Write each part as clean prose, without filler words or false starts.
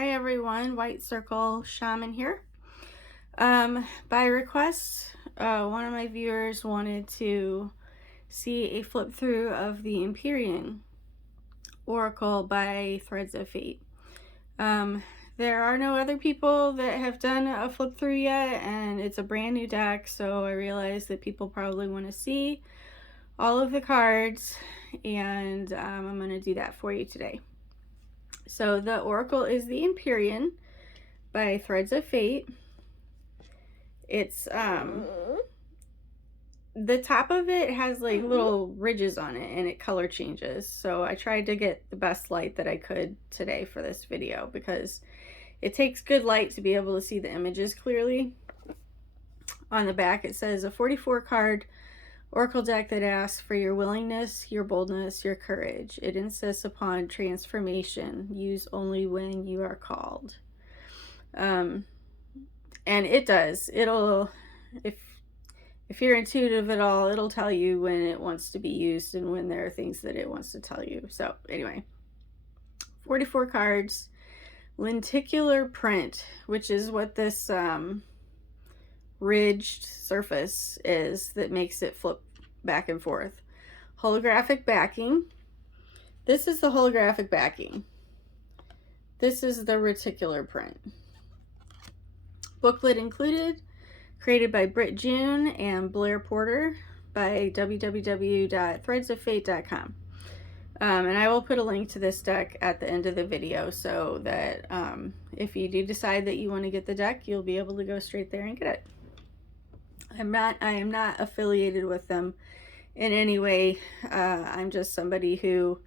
Hi everyone, WhiteCircleShaman here. By request, one of my viewers wanted to see a flip through of the Empyrean Oracle by Threads of Fate. There are no other people that have done a flip through yet, and it's a brand new deck, so I realized that people probably want to see all of the cards, and I'm going to do that for you today. So the Oracle is the Empyrean by Threads of Fate. It's the top of it has like little ridges on it and it color changes. So I tried to get the best light that I could today for this video because it takes good light to be able to see the images clearly. On the back it says a 44 card Oracle deck that asks for your willingness, your boldness, your courage. It insists upon transformation. Use only when you are called. And it does. It'll, if you're intuitive at all, it'll tell you when it wants to be used and when there are things that it wants to tell you. So anyway, 44 cards, lenticular print, which is what this ridged surface is that makes it flip back and forth. Holographic backing. This is the holographic backing. This is the reticular print. Booklet included, created by Britt June and Blair Porter by www.threadsoffate.com. And I will put a link to this deck at the end of the video so that if you do decide that you want to get the deck, you'll be able to go straight there and get it. I am not affiliated with them in any way. I'm just somebody who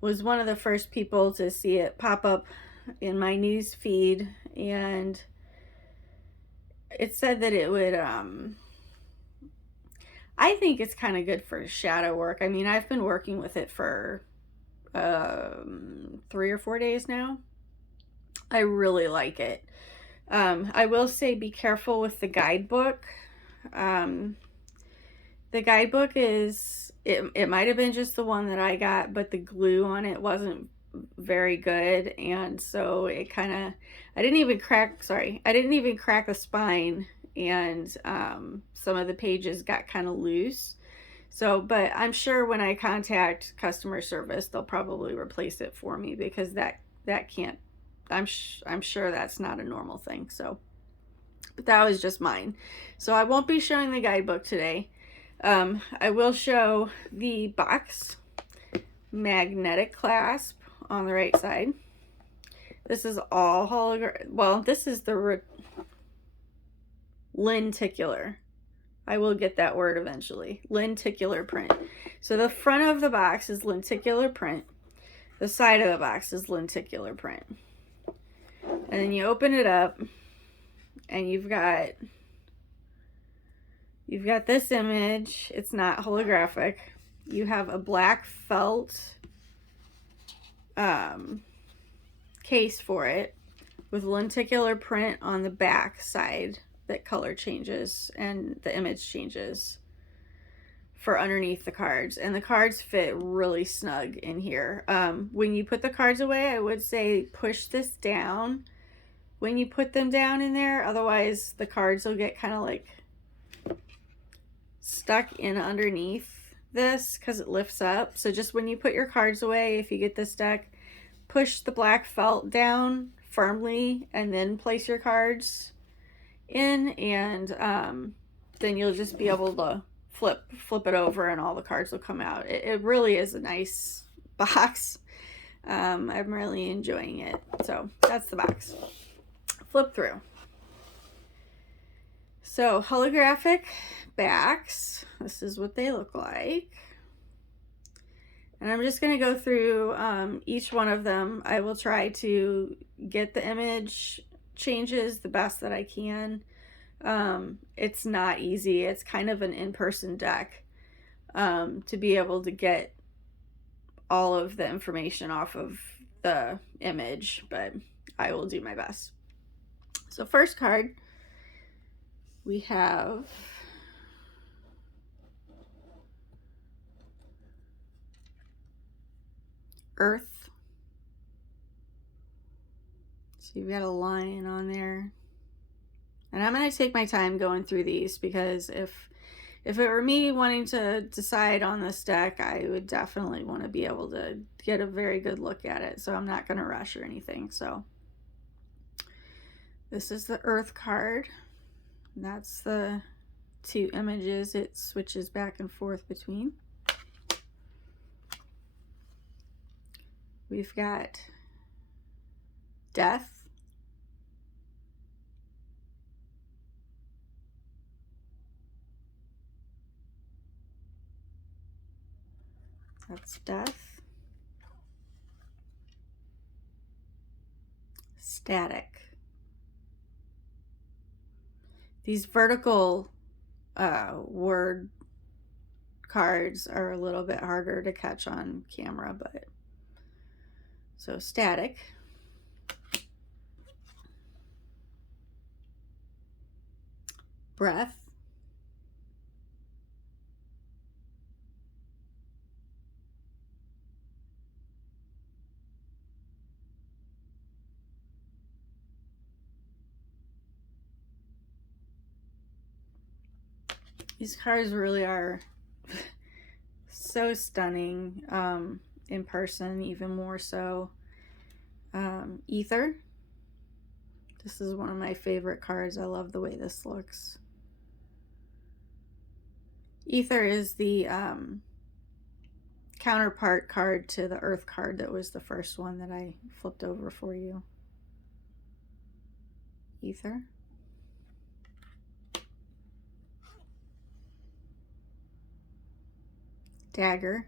was one of the first people to see it pop up in my news feed, and it said that it would I think it's kind of good for shadow work. I mean, I've been working with it for 3 or 4 days now. I really like it. I will say be careful with the guidebook. The guidebook is, it might have been just the one that I got, but the glue on it wasn't very good, and so it kind of, I didn't even crack the spine, and some of the pages got kind of loose. So, but I'm sure when I contact customer service, they'll probably replace it for me, because that can't, I'm sure that's not a normal thing. So, but that was just mine. So I won't be showing the guidebook today. I will show the box magnetic clasp on the right side. This is all hologram. Well, this is the lenticular. I will get that word eventually. Lenticular print. So the front of the box is lenticular print. The side of the box is lenticular print. And then you open it up and you've got this image. It's not holographic. You have a black felt case for it with lenticular print on the back side that color changes and the image changes for underneath the cards, and the cards fit really snug in here. When you put the cards away, I would say push this down when you put them down in there, otherwise the cards will get kind of like stuck in underneath this because it lifts up. So just when you put your cards away, if you get this deck, push the black felt down firmly and then place your cards in, and then you'll just be able to flip it over and all the cards will come out. It really is a nice box. I'm really enjoying it. So that's the box. Flip through. So holographic backs, this is what they look like. And I'm just going to go through each one of them. I will try to get the image changes the best that I can. It's not easy. It's kind of an in-person deck to be able to get all of the information off of the image, but I will do my best. So first card, we have Earth, So you've got a lion on there. And I'm going to take my time going through these, because if it were me wanting to decide on this deck, I would definitely want to be able to get a very good look at it. So I'm not going to rush or anything. So this is the Earth card. That's the two images it switches back and forth between. We've got Death. That's Death. Static. These vertical word cards are a little bit harder to catch on camera, but so static. Breath. These cards really are so stunning in person, even more so. Ether. This is one of my favorite cards. I love the way this looks. Ether is the counterpart card to the Earth card that was the first one that I flipped over for you. Ether. Dagger.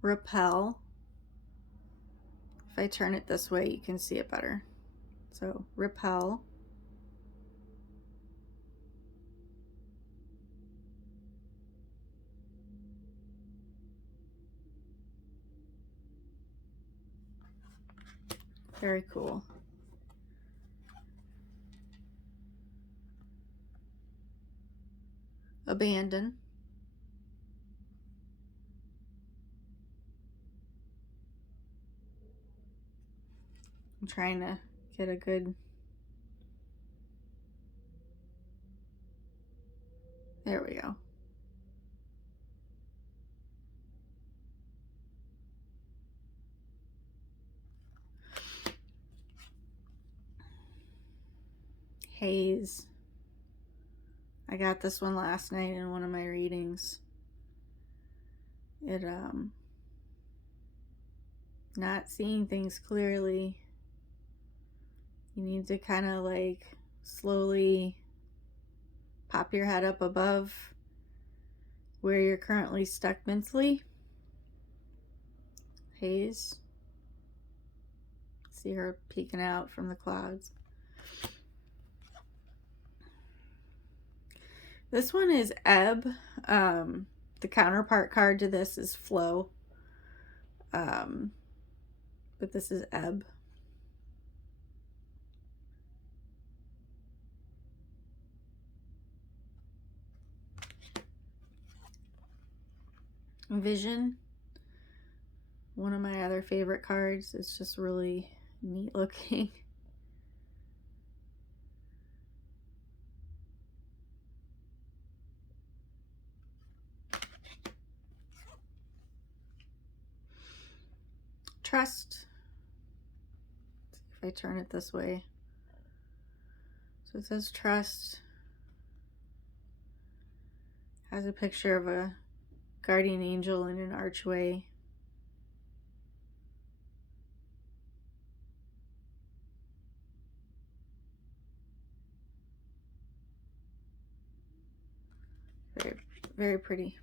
Repel. If I turn it this way, you can see it better. So, repel. Very cool. Abandon. I'm trying to get a good... There we go. Haze. I got this one last night in one of my readings. It, not seeing things clearly. You need to kind of like slowly pop your head up above where you're currently stuck mentally. Haze. See her peeking out from the clouds. This one is Ebb. The counterpart card to this is Flow. But this is Ebb. Vision. One of my other favorite cards. It's just really neat looking. Trust. If I turn it this way. So it says Trust. Has a picture of a guardian angel in an archway. Very, very pretty.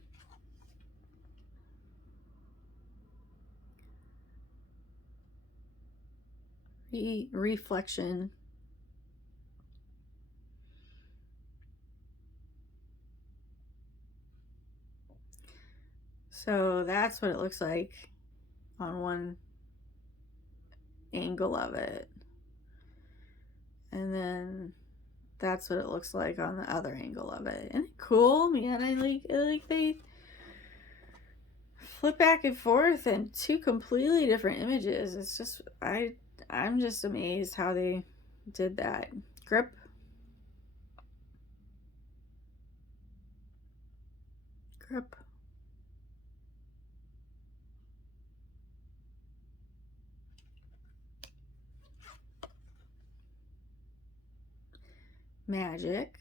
Reflection. So that's what it looks like on one angle of it. And then that's what it looks like on the other angle of it. Isn't it cool? Man, I like they flip back and forth in two completely different images. It's just I'm just amazed how they did that. Grip. Grip. Magic.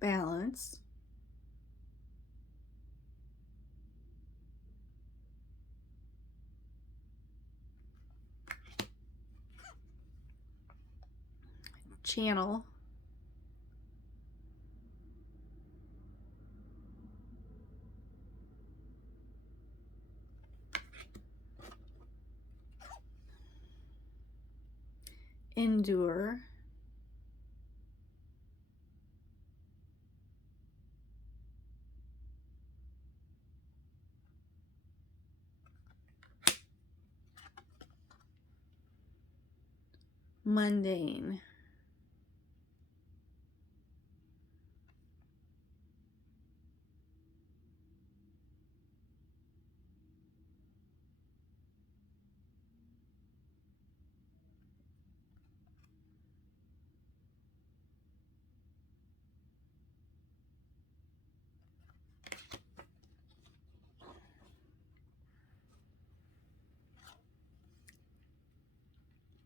Balance. Channel. Endure. Mundane.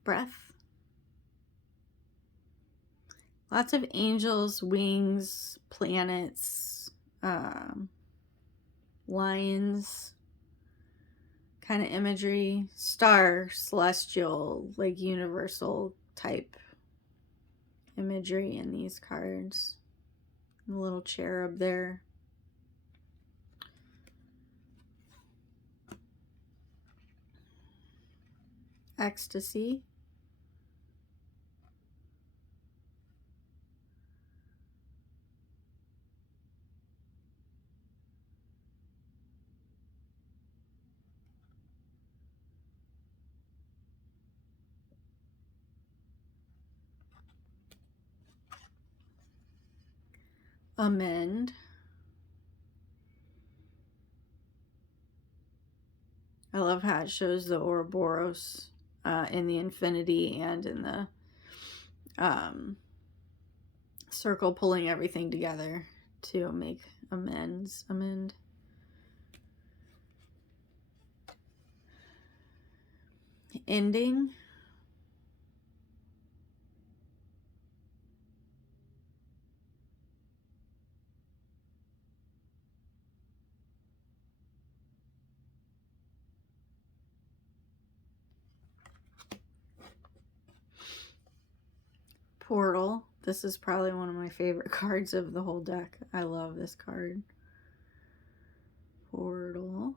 Breath. Lots of angels, wings, planets, lions kind of imagery, star, celestial, like universal type imagery in these cards. The little cherub there. Ecstasy. Amend. I love how it shows the Ouroboros in the infinity and in the circle pulling everything together to make amends. Amend. Ending. Portal. This is probably one of my favorite cards of the whole deck. I love this card. Portal.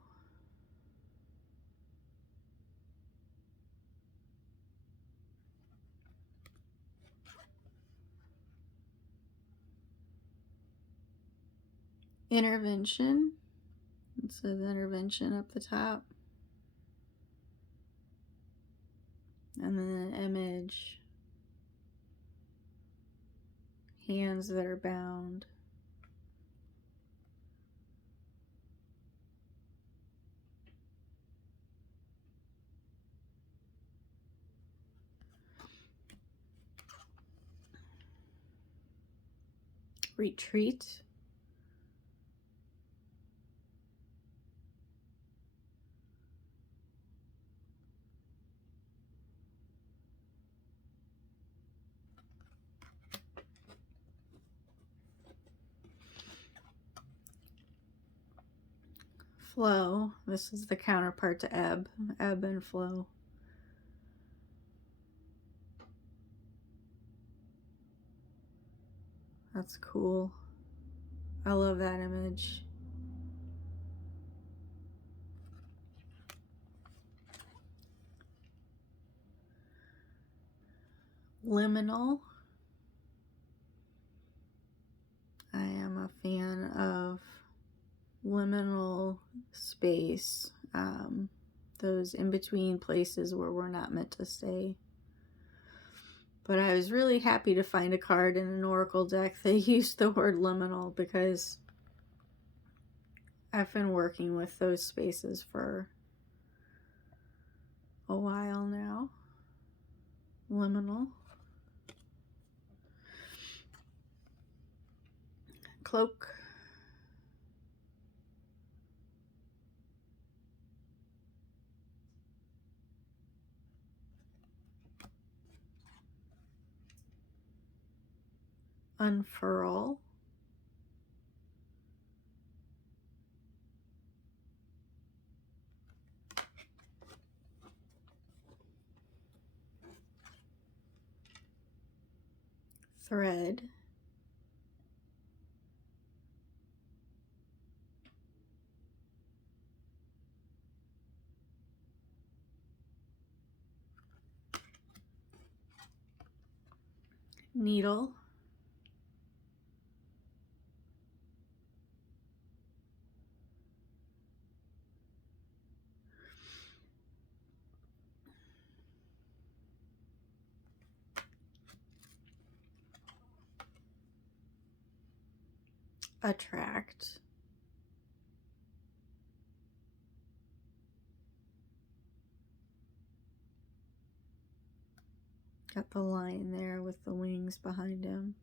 Intervention. It says intervention up the top. And then an image. Hands that are bound. Retreat. Flow. This is the counterpart to ebb. Ebb and flow. That's cool. I love that image. Liminal. liminal space, those in-between places where we're not meant to stay. But I was really happy to find a card in an oracle deck that used the word liminal, because I've been working with those spaces for a while now. Liminal. Cloak. Unfurl. Thread. Needle. Attract. Got the lion there with the wings behind him.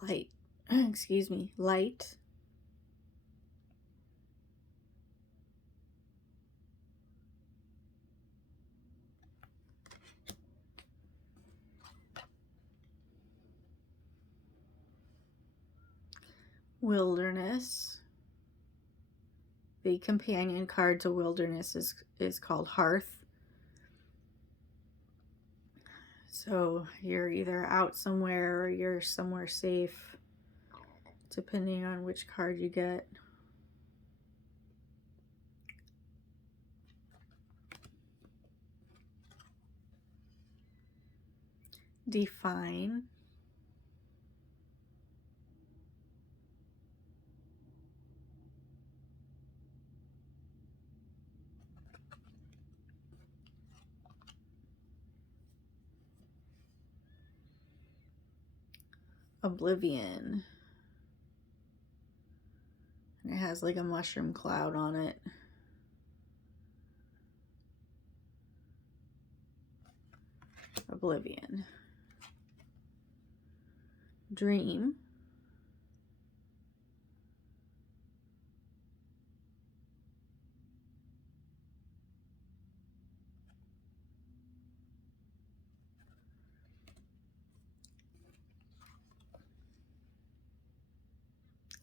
Light. Excuse me. Light. Wilderness. The companion card to Wilderness is called Hearth. So you're either out somewhere or you're somewhere safe, depending on which card you get. Define. Oblivion. And it has like a mushroom cloud on it. Oblivion. Dream.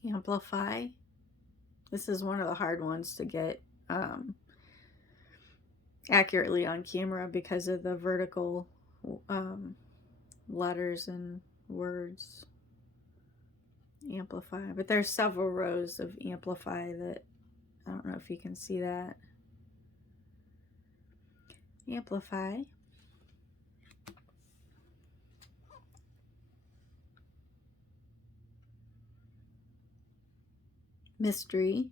Amplify. This is one of the hard ones to get accurately on camera because of the vertical letters and words. Amplify. But there's several rows of amplify that I don't know if you can see that. Amplify. Mystery.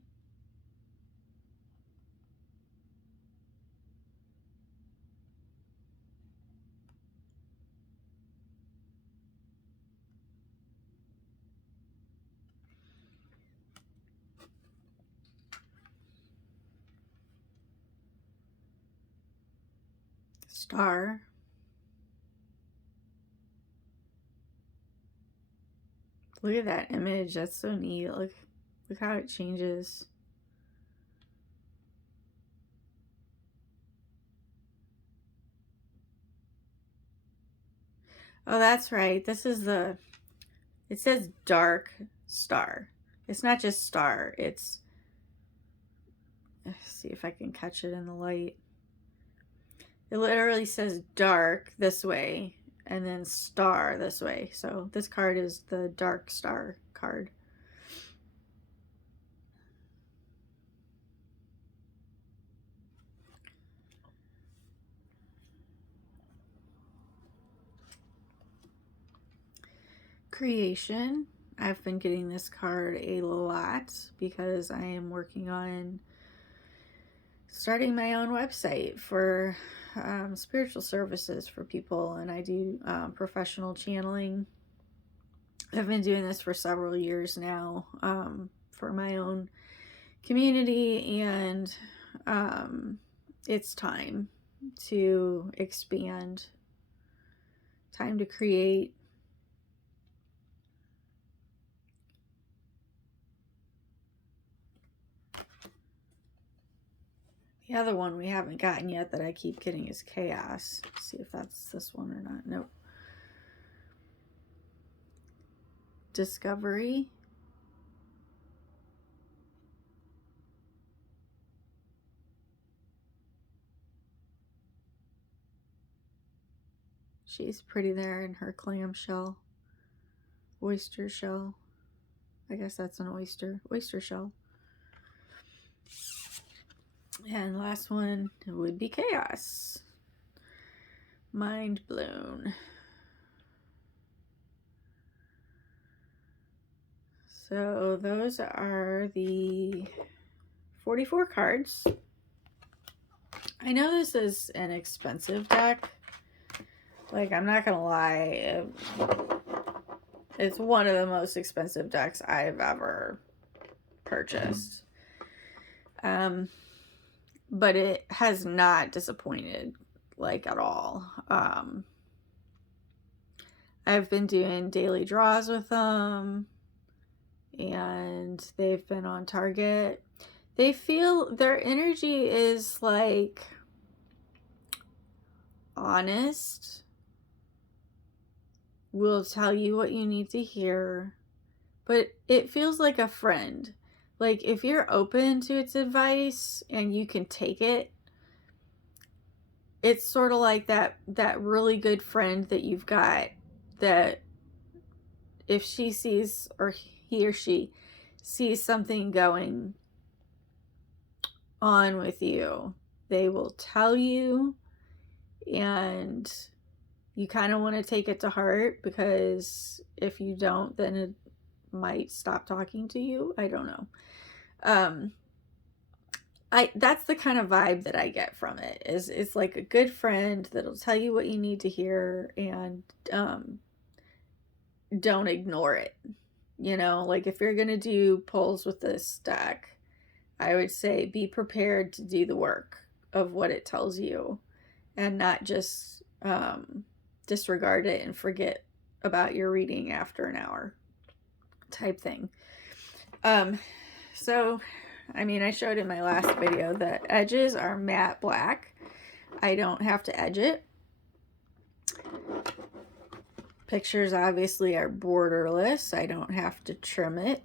Star. Look at that image. That's so neat. Look how it changes. Oh, that's right. This is it says dark star. It's not just star. Let's see if I can catch it in the light. It literally says dark this way and then star this way. So this card is the dark star card. creation. I've been getting this card a lot because I am working on starting my own website for spiritual services for people, and I do professional channeling. I've been doing this for several years now for my own community, and it's time to expand, time to create. The other one we haven't gotten yet that I keep getting is Chaos. Let's see if that's this one or not. Nope. Discovery. She's pretty there in her clamshell. Oyster shell. I guess that's an oyster. Oyster shell. And last one would be Chaos. Mind blown. So those are the 44 cards. I know this is an expensive deck. Like, I'm not gonna lie. It's one of the most expensive decks I've ever purchased. But it has not disappointed, like, at all. I've been doing daily draws with them, and they've been on target. They feel, their energy is, like, honest, will tell you what you need to hear, but it feels like a friend. Like, if you're open to its advice and you can take it, it's sort of like that really good friend that you've got, that if she sees, or he or she sees something going on with you, they will tell you, and you kind of want to take it to heart, because if you don't, then it might stop talking to you. I don't know. That's the kind of vibe that I get from it. Is it's like a good friend that'll tell you what you need to hear, and don't ignore it. You know, like, if you're gonna do pulls with this deck, I would say be prepared to do the work of what it tells you, and not just disregard it and forget about your reading after an hour type thing. So, I mean, I showed in my last video that edges are matte black. I don't have to edge it. Pictures obviously are borderless. I don't have to trim it.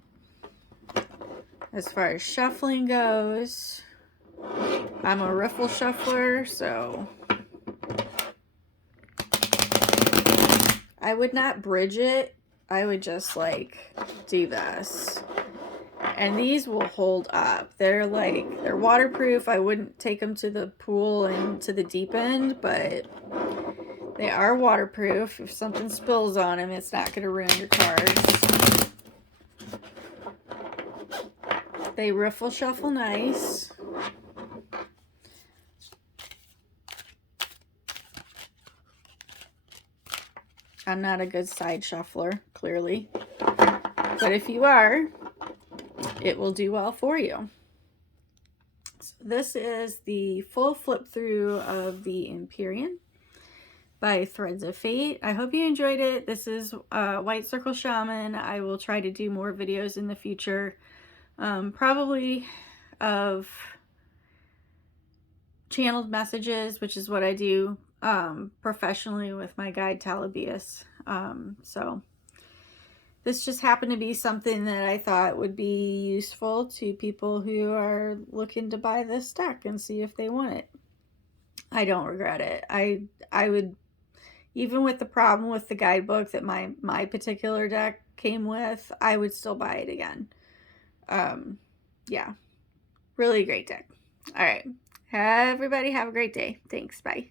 As far as shuffling goes, I'm a riffle shuffler, so I would not bridge it. I would just, like, do this. And these will hold up. They're waterproof. I wouldn't take them to the pool and to the deep end, but they are waterproof. If something spills on them, it's not going to ruin your cards. They riffle shuffle nice. I'm not a good side shuffler, clearly. But if you are, it will do well for you. So this is the full flip through of the Empyrean by Threads of Fate. I hope you enjoyed it. This is WhiteCircleShaman. I will try to do more videos in the future, probably of channeled messages, which is what I do professionally with my guide Talabeus. So this just happened to be something that I thought would be useful to people who are looking to buy this deck and see if they want it. I don't regret it. I would, even with the problem with the guidebook that my particular deck came with, I would still buy it again. Yeah, really great deck. All right, everybody have a great day. Thanks. Bye.